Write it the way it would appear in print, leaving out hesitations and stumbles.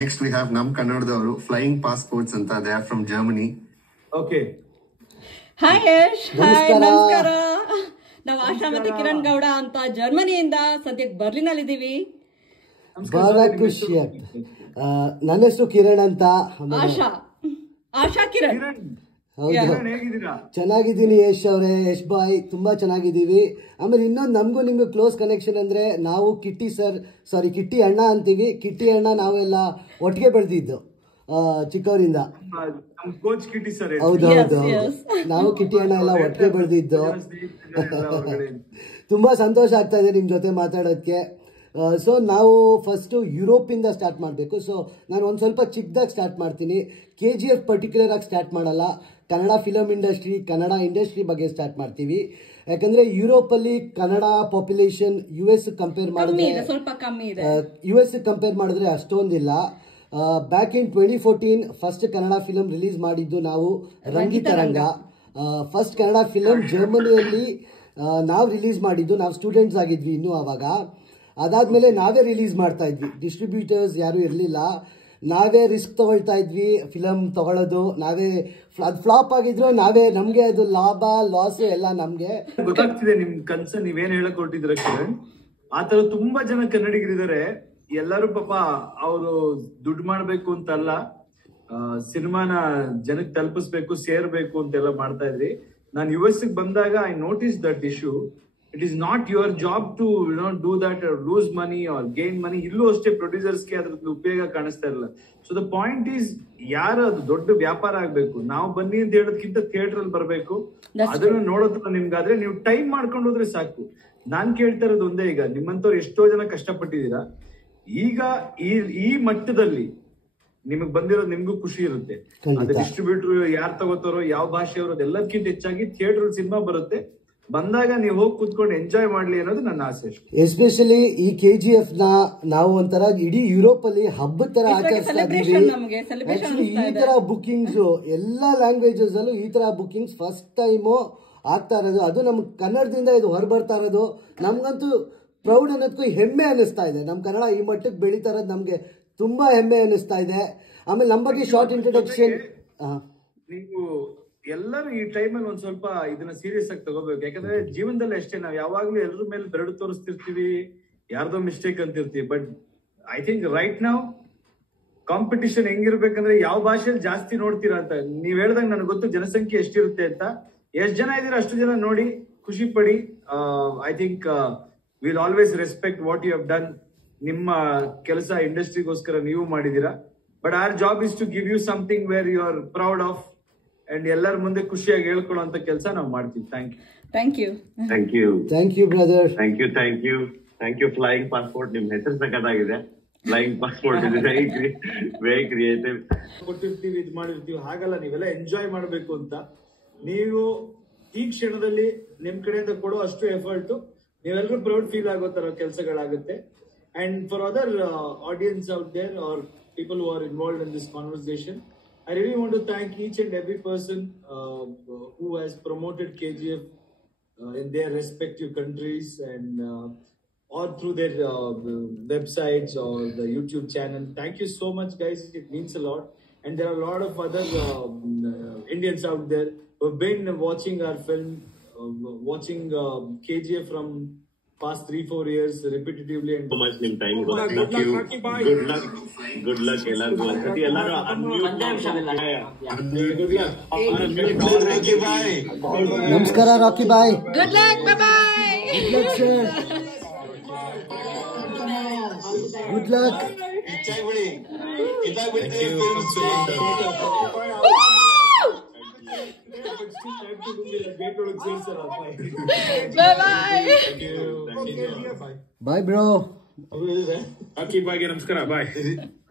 Next we have Nam Kannadadavaru, Flying Passports anta. They are from Germany. Okay. Hi Yash. Hi, ನಮಸ್ಕಾರ. ನಾವು ಆಶಾ ಮತ್ತೆ ಕಿರಣ್ ಗೌಡ ಅಂತ ಜರ್ಮನಿಯಿಂದ ಸದ್ಯಕ್ಕೆ ಬರ್ಲಿನಲ್ಲಿ ಇದೀವಿ. ಬಹಳ ಖುಷಿ ಆಗ್ತದೆ. ನನ್ನ ಹೆಸರು ಕಿರಣ್ ಅಂತ. ಆಶಾ ಕಿರಣ್. ಹೌದು, ಚೆನ್ನಾಗಿದ್ದೀನಿ ಯಶ್ ಅವರೇ, ಯಶ್ ಬಾಯ್, ತುಂಬಾ ಚೆನ್ನಾಗಿದ್ದೀವಿ. ಆಮೇಲೆ ಇನ್ನೊಂದು ನಮಗೂ ನಿಮ್ಗೂ ಕ್ಲೋಸ್ ಕನೆಕ್ಷನ್ ಅಂದ್ರೆ ನಾವು ಕಿಟ್ಟಿ ಅಣ್ಣ ಅಂತೀವಿ. ಕಿಟ್ಟಿ ಅಣ್ಣ ನಾವೆಲ್ಲ ಒಟ್ಟಿಗೆ ಬೆಳೆದಿದ್ದು ಚಿಕ್ಕವರಿಂದ. ಹೌದೌದು, ನಾವು ಕಿಟ್ಟಿ ಅಣ್ಣ ಎಲ್ಲ ಒಟ್ಟಿಗೆ ಬೆಳೆದಿದ್ದು. ತುಂಬಾ ಸಂತೋಷ ಆಗ್ತಾ ಇದೆ ನಿಮ್ ಜೊತೆ ಮಾತಾಡೋದಕ್ಕೆ. ಸೊ ನಾವು ಫಸ್ಟು ಯುರೋಪಿಂದ ಸ್ಟಾರ್ಟ್ ಮಾಡಬೇಕು. ಸೊ ನಾನು ಒಂದು ಸ್ವಲ್ಪ ಚಿಕ್ಕದಾಗಿ ಸ್ಟಾರ್ಟ್ ಮಾಡ್ತೀನಿ. KGF ಪರ್ಟಿಕ್ಯುಲರ್ ಆಗಿ ಸ್ಟಾರ್ಟ್ ಮಾಡಲ್ಲ, Kannada film industry, Kannada industry ಬಗ್ಗೆ ಸ್ಟಾರ್ಟ್ ಮಾಡ್ತೀವಿ. ಯಾಕಂದರೆ ಯುರೋಪಲ್ಲಿ ಕನ್ನಡ ಪಾಪ್ಯುಲೇಷನ್ US ಕಂಪೇರ್ ಮಾಡಿದ್ರೆ ಅಷ್ಟೊಂದಿಲ್ಲ. Back in 2014 first Kannada film release ಮಾಡಿದ್ದು ನಾವು ರಂಗಿತರಂಗ. ಫಸ್ಟ್ ಕನ್ನಡ ಫಿಲಮ್ ಜರ್ಮನಿಯಲ್ಲಿ ನಾವು ರಿಲೀಸ್ ಮಾಡಿದ್ದು. ನಾವು ಸ್ಟೂಡೆಂಟ್ಸ್ ಆಗಿದ್ವಿ ಇನ್ನೂ ಆವಾಗ. ಅದಾದಮೇಲೆ ನಾವೇ ರಿಲೀಸ್ ಮಾಡ್ತಾ ಇದ್ವಿ, ಡಿಸ್ಟ್ರಿಬ್ಯೂಟರ್ಸ್ ಯಾರೂ ಇರಲಿಲ್ಲ. ನಾವೇ ರಿಸ್ಕ್ ತಗೊಳ್ತಾ ಇದ್ವಿ, ಫಿಲಮ್ ತಗೊಳ್ಳೋದು ನಾವೇ. ಅದು ಫ್ಲಾಪ್ ಆಗಿದ್ರು ನಾವೇ, ನಮಗೆ ಅದು ಲಾಭ ಲಾಸ್ ಎಲ್ಲ ನಮಗೆ ಗೊತ್ತಾಗ್ತಿದೆ. ನಿಮ್ ಕನ್ಸರ್ನ್ ನೀವೇನ್ ಹೇಳಕ್ ಹೊರಟಿದ್ರ ಕಿರಣ್, ಆತರ ತುಂಬಾ ಜನ ಕನ್ನಡಿಗರಿದ್ದಾರೆ. ಎಲ್ಲರೂ ಪಾಪ ಅವರು ದುಡ್ಡು ಮಾಡ್ಬೇಕು ಅಂತಲ್ಲ, ಸಿನಿಮಾನ ಜನಕ್ಕೆ ತಲುಪಿಸ್ಬೇಕು, ಸೇರ್ಬೇಕು ಅಂತೆಲ್ಲ ಮಾಡ್ತಾ ಇದ್ರಿ. ನಾನು US ಬಂದಾಗ I notice that issue. It is not your job to do that lose money or gain money. ಇಲ್ಲೂ ಅಷ್ಟೇ ಪ್ರೊಡ್ಯೂಸರ್ಸ್ಗೆ ಅದ್ರದ್ದು ಉಪಯೋಗ ಕಾಣಿಸ್ತಾ ಇರಲ್ಲ. ಸೊ ದ ಪಾಯಿಂಟ್ ಈಸ್, ಯಾರು ಅದು ದೊಡ್ಡ ವ್ಯಾಪಾರ ಆಗ್ಬೇಕು, ನಾವು ಬನ್ನಿ ಅಂತ ಹೇಳೋದಕ್ಕಿಂತ ಥಿಯೇಟರ್ ಅಲ್ಲಿ ಬರಬೇಕು. ಅದನ್ನ ನೋಡೋದ್ರ ನಿಮ್ಗಾದ್ರೆ ನೀವು ಟೈಮ್ ಮಾಡ್ಕೊಂಡು ಹೋದ್ರೆ ಸಾಕು. ನಾನ್ ಕೇಳ್ತಾ ಇರೋದು ಒಂದೇ, ಈಗ ನಿಮ್ಮಂತವ್ರು ಎಷ್ಟೋ ಜನ ಕಷ್ಟಪಟ್ಟಿದ್ದೀರಾ. ಈಗ ಈ ಮಟ್ಟದಲ್ಲಿ ನಿಮಗ್ ಬಂದಿರೋದು ನಿಮ್ಗೂ ಖುಷಿ ಇರುತ್ತೆ. ಅದು ಡಿಸ್ಟ್ರಿಬ್ಯೂಟರ್ ಯಾರು ತಗೋತಾರೋ, ಯಾವ ಭಾಷೆಯವರು, ಅದೆಲ್ಲದಕ್ಕಿಂತ ಹೆಚ್ಚಾಗಿ ಥಿಯೇಟರ್ ಸಿನಿಮಾ ಬರುತ್ತೆ. ಬಂದಾಗ ನೀವು ಹೋಗಿ ಕೂತ್ಕೊಂಡು ಎಂಜಾಯ್ ಮಾಡ್ಲಿ ಅನ್ನೋದು ನನ್ನ ಆಸೆ. ಎಸ್ಪೆಷಲಿ ಈ KGF ನ ನಾವು ಒಂಥರ ಇಡೀ ಯುರೋಪ್ ಅಲ್ಲಿ ಹಬ್ಬದ ತರ ಆಚರಿಸ್ತಾ ಇದೀವಿ. ಆಕ್ಚುಲಿ ಈ ತರ ಬುಕಿಂಗ್ಸ್ ಎಲ್ಲಾ ಲ್ಯಾಂಗ್ವೇಜಸ್ ಅಲ್ಲೂ ಈ ತರ ಬುಕಿಂಗ್ಸ್ ಫಸ್ಟ್ ಟೈಮು ಆಗ್ತಾ ಇರೋದು. ಅದು ನಮ್ಗೆ ಕನ್ನಡದಿಂದ ಇದು ಹೊರಬರ್ತಾ ಇರೋದು ನಮ್ಗಂತೂ ಪ್ರೌಡ್ ಅನ್ನೋದಕ್ಕೂ ಹೆಮ್ಮೆ ಅನ್ನಿಸ್ತಾ ಇದೆ. ನಮ್ಮ ಕನ್ನಡ ಈ ಮಟ್ಟಕ್ಕೆ ಬೆಳೀತಾ ಇರೋದು ನಮ್ಗೆ ತುಂಬಾ ಹೆಮ್ಮೆ ಅನ್ನಿಸ್ತಾ ಇದೆ. ಆಮೇಲೆ ನಮ್ಮ ಬಗ್ಗೆ ಶಾರ್ಟ್ ಇಂಟ್ರೊಡಕ್ಷನ್. ನೀವು ಎಲ್ಲರೂ ಈ ಟೈಮಲ್ಲಿ ಒಂದ್ ಸ್ವಲ್ಪ ಇದನ್ನ ಸೀರಿಯಸ್ ಆಗಿ ತಗೋಬೇಕು. ಯಾಕಂದ್ರೆ ಜೀವನದಲ್ಲಿ ಅಷ್ಟೇ, ನಾವು ಯಾವಾಗ್ಲೂ ಎಲ್ಲರ ಮೇಲೆ ಬೆರಡು ತೋರಿಸ್ತಿರ್ತೀವಿ, ಯಾರ್ದೋ ಮಿಸ್ಟೇಕ್ ಅಂತಿರ್ತೀವಿ. ಬಟ್ ಐ ಥಿಂಕ್ ರೈಟ್ ನಾವು ಕಾಂಪಿಟಿಷನ್ ಹೆಂಗಿರ್ಬೇಕಂದ್ರೆ ಯಾವ ಭಾಷೆಯಲ್ಲಿ ಜಾಸ್ತಿ ನೋಡ್ತೀರಾ ಅಂತ. ನೀವ್ ಹೇಳ್ದಂಗೆ ನನಗೆ ಗೊತ್ತು ಜನಸಂಖ್ಯೆ ಎಷ್ಟಿರುತ್ತೆ ಅಂತ. ಎಷ್ಟು ಜನ ಇದೀರಾ ಅಷ್ಟು ಜನ ನೋಡಿ ಖುಷಿ ಪಡಿ. I think will always respect what you have done. ನಿಮ್ಮ ಕೆಲಸ ಇಂಡಸ್ಟ್ರಿಗೋಸ್ಕರ ನೀವು ಮಾಡಿದೀರಾ. But our job is to give you something where you are proud of and ಎಲ್ಲರ ಮುಂದೆ ಖುಷಿಯಾಗಿ ಹೇಳ್ಕೊಳ್ಳುವಂತ ಕೆಲಸ ನಾವು ಮಾಡ್ತೀವಿ. Thank you brother. Thank you Flying Passport. ನಿಮ್ ಹೆಸರು ಸಕ್ಕತ್ತಾಗಿದೆ, ಫ್ಲೈಯಿಂಗ್ ಪಾಸ್ಪೋರ್ಟ್. Very creative. ಕೊಟ್ಟಿರ್ತೀವಿ, ಇದು ಮಾಡಿರ್ತೀವಿ, ಹಾಗಲ್ಲ. ನೀವೆಲ್ಲ ಎಂಜಾಯ್ ಮಾಡ್ಬೇಕು ಅಂತ. ನೀವು ಈ ಕ್ಷಣದಲ್ಲಿ ನಿಮ್ ಕಡೆಯಿಂದ ಕೊಡೋ ಅಷ್ಟು ಎಫರ್ಟ್ ನೀವೆಲ್ಲರೂ ಪ್ರೌಡ್ ಫೀಲ್ ಆಗೋ ತರ ಕೆಲಸಗಳಾಗುತ್ತೆ. And for other audience out there are people who are involved in this conversation, I really want to thank each and every person who has promoted KGF in their respective countries and or through their websites or the YouTube channel. Thank you so much, guys. It means a lot. And there are a lot of other Indians out there who have been watching our film, watching KGF from past 3-4 years repetitively. And so much nim time. Good luck ಎಲ್ಲರಿಗೂ. ಒಂದ್ಸತಿ ಎಲ್ಲರೂ ನಮಸ್ಕಾರ Rocky boy. Good luck, bye bye. Good luck. Bye bye. Bye bro. Rocky bye, ನಮಸ್ಕಾರ, bye.